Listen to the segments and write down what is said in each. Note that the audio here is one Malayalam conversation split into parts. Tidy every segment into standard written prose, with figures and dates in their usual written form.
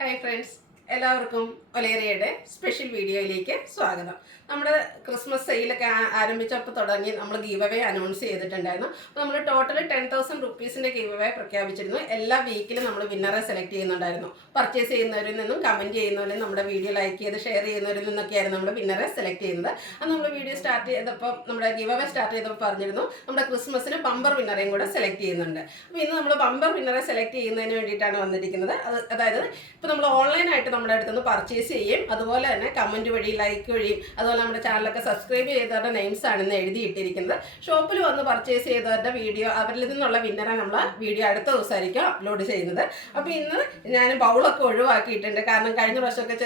ഹായ് ഫ്രണ്ട്സ്, എല്ലാവർക്കും ഒലേറിയയുടെ സ്പെഷ്യൽ വീഡിയോയിലേക്ക് സ്വാഗതം. നമ്മുടെ ക്രിസ്മസ് സെയിലൊക്കെ ആരംഭിച്ചപ്പോൾ തുടങ്ങി നമ്മൾ ഗീവ് അവേ അനൗൺസ് ചെയ്തിട്ടുണ്ടായിരുന്നു. അപ്പോൾ നമ്മൾ ടോട്ടൽ 10,000 റുപ്പീസിൻ്റെ ഗീവ് അവേ പ്രഖ്യാപിച്ചിരുന്നു. എല്ലാ വീക്കിലും നമ്മൾ വിന്നറെ സെലക്ട് ചെയ്യുന്നുണ്ടായിരുന്നു. പർച്ചേസ് ചെയ്യുന്നവരിൽ നിന്നും കമൻറ്റ് ചെയ്യുന്നവരിൽ നമ്മുടെ വീഡിയോ ലൈക്ക് ചെയ്ത് ഷെയർ ചെയ്യുന്നവരിൽ നിന്നൊക്കെയായിരുന്നു നമ്മൾ വിന്നറെ സെലക്ട് ചെയ്യുന്നത്. അത് നമ്മൾ വീഡിയോ സ്റ്റാർട്ട് ചെയ്തപ്പോൾ നമ്മുടെ ഗീവ് അവേ സ്റ്റാർട്ട് ചെയ്തപ്പോൾ പറഞ്ഞിരുന്നു നമ്മുടെ ക്രിസ്മസിന് ബമ്പർ വിന്നറേയും കൂടെ സെലക്ട് ചെയ്യുന്നുണ്ട്. അപ്പോൾ ഇന്ന് നമ്മൾ ബമ്പർ വിന്നറെ സെലക്ട് ചെയ്യുന്നതിന് വേണ്ടിയിട്ടാണ് വന്നിരിക്കുന്നത്. അതായത് ഇപ്പോൾ നമ്മൾ ഓൺലൈനായിട്ട് നമ്മുടെ അടുത്തുനിന്ന് പർച്ചേസ് ചെയ്യും, അതുപോലെ തന്നെ കമൻറ്റ് വഴി ലൈക്ക് വഴിയും അതുപോലെ നമ്മുടെ ചാനലൊക്കെ സബ്സ്ക്രൈബ് ചെയ്തവരുടെ നെയിംസ് ആണ് ഇന്ന് എഴുതിയിട്ടിരിക്കുന്നത്. ഷോപ്പിൽ വന്ന് പർച്ചേസ് ചെയ്തവരുടെ വീഡിയോ അവരിൽ നിന്നുള്ള വിന്നറെ നമ്മൾ വീഡിയോ അടുത്ത ദിവസമായിരിക്കും അപ്ലോഡ് ചെയ്യുന്നത്. അപ്പോൾ ഇന്ന് ഞാൻ ബൗളൊക്കെ ഒഴിവാക്കിയിട്ടുണ്ട്. കാരണം കഴിഞ്ഞ പ്രാവശ്യമൊക്കെ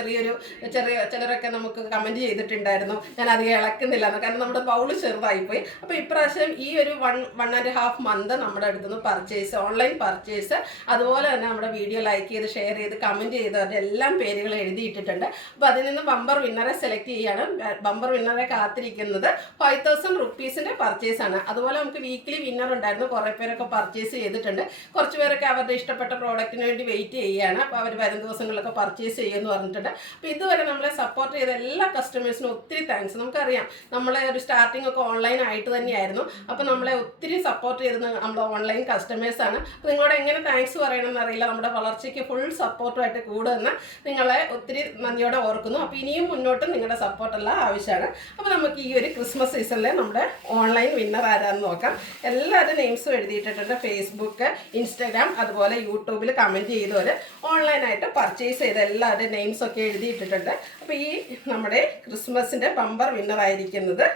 ചിലരൊക്കെ നമുക്ക് കമൻറ്റ് ചെയ്തിട്ടുണ്ടായിരുന്നു ഞാൻ അധികം ഇളക്കുന്നില്ല എന്ന്. കാരണം നമ്മുടെ ബൗള് ചെറുതായിപ്പോയി. അപ്പോൾ ഇപ്രാവശ്യം ഈ ഒരു 1.5 മന്ത് നമ്മുടെ അടുത്തുനിന്ന് പർച്ചേസ്, ഓൺലൈൻ പർച്ചേസ്, അതുപോലെ തന്നെ നമ്മുടെ വീഡിയോ ലൈക്ക് ചെയ്ത് ഷെയർ ചെയ്ത് കമൻറ്റ് ചെയ്തവരുടെ എല്ലാം പേരുകൾ എഴുതിയിട്ടിട്ടുണ്ട്. അപ്പോൾ അതിൽ നിന്ന് ബമ്പർ വിന്നറെ സെലക്ട് ചെയ്യാണ്. ബമ്പർ വിന്നറെ കാത്തിരിക്കുന്നത് 5,000 റുപ്പീസിൻ്റെ പർച്ചേസാണ്. അതുപോലെ നമുക്ക് വീക്കിലി വിന്നർ ഉണ്ടായിരുന്നു. കുറേ പേരൊക്കെ പർച്ചേസ് ചെയ്തിട്ടുണ്ട്. കുറച്ച് പേരൊക്കെ അവരുടെ ഇഷ്ടപ്പെട്ട പ്രോഡക്റ്റിന് വേണ്ടി വെയിറ്റ് ചെയ്യുകയാണ്. അപ്പോൾ അവർ വരും ദിവസങ്ങളിലൊക്കെ പർച്ചേസ് ചെയ്യുമെന്ന് പറഞ്ഞിട്ടുണ്ട്. അപ്പോൾ ഇതുവരെ നമ്മളെ സപ്പോർട്ട് ചെയ്ത എല്ലാ കസ്റ്റമേഴ്സിനും ഒത്തിരി താങ്ക്സ്. നമുക്കറിയാം നമ്മളെ ഒരു സ്റ്റാർട്ടിംഗ് ഒക്കെ ഓൺലൈൻ ആയിട്ട് തന്നെയായിരുന്നു. അപ്പോൾ നമ്മളെ ഒത്തിരി സപ്പോർട്ട് ചെയ്തത് നമ്മുടെ ഓൺലൈൻ കസ്റ്റമേഴ്സാണ്. അപ്പോൾ നിങ്ങളോട് എങ്ങനെ താങ്ക്സ് പറയണമെന്ന് അറിയില്ല. നമ്മുടെ വളർച്ചയ്ക്ക് ഫുൾ സപ്പോർട്ടുമായിട്ട് കൂടുന്ന നിങ്ങളെ ഒത്തിരി നന്ദിയോടെ ഓർക്കുന്നു. അപ്പോൾ ഇനിയും മുന്നോട്ട് നിങ്ങളുടെ സപ്പോർട്ടെല്ലാം ആവശ്യമാണ്. അപ്പോൾ നമുക്ക് ഈ ഒരു ക്രിസ്മസ് സീസണിലെ നമ്മുടെ ഓൺലൈൻ വിന്നർ ആരാന്ന് നോക്കാം. എല്ലാവരും നെയിംസും എഴുതിയിട്ടിട്ടുണ്ട്. ഫേസ്ബുക്ക്, ഇൻസ്റ്റാഗ്രാം, അതുപോലെ യൂട്യൂബിൽ കമൻറ്റ് ചെയ്തവർ, ഓൺലൈനായിട്ട് പർച്ചേസ് ചെയ്ത എല്ലാവരുടെ നെയിംസൊക്കെ എഴുതിയിട്ടിട്ടുണ്ട്. അപ്പോൾ ഈ നമ്മുടെ ക്രിസ്മസിൻ്റെ ബമ്പർ വിന്നർ ആയിരിക്കുന്നത്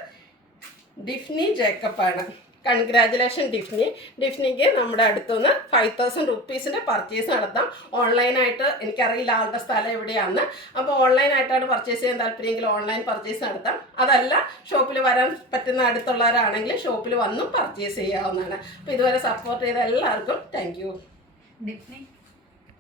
ഡിഫ്നി ജേക്കബാണ്. കൺഗ്രാജുലേഷൻ ഡിഫ്നിക്ക് നമ്മുടെ അടുത്തുനിന്ന് 5,000 റുപ്പീസിൻ്റെ പർച്ചേസ് നടത്താം. ഓൺലൈനായിട്ട് എനിക്കറിയില്ല ആളുടെ സ്ഥലം എവിടെയാണ്. അപ്പോൾ ഓൺലൈനായിട്ടാണ് പർച്ചേസ് ചെയ്യാൻ താല്പര്യമെങ്കിൽ ഓൺലൈൻ പർച്ചേസ് നടത്താം. അതല്ല ഷോപ്പിൽ വരാൻ പറ്റുന്ന അടുത്തുള്ളവരാണെങ്കിൽ ഷോപ്പിൽ വന്നും പർച്ചേസ് ചെയ്യാവുന്നതാണ്. അപ്പോൾ ഇതുവരെ സപ്പോർട്ട് ചെയ്ത എല്ലാവർക്കും താങ്ക് യു.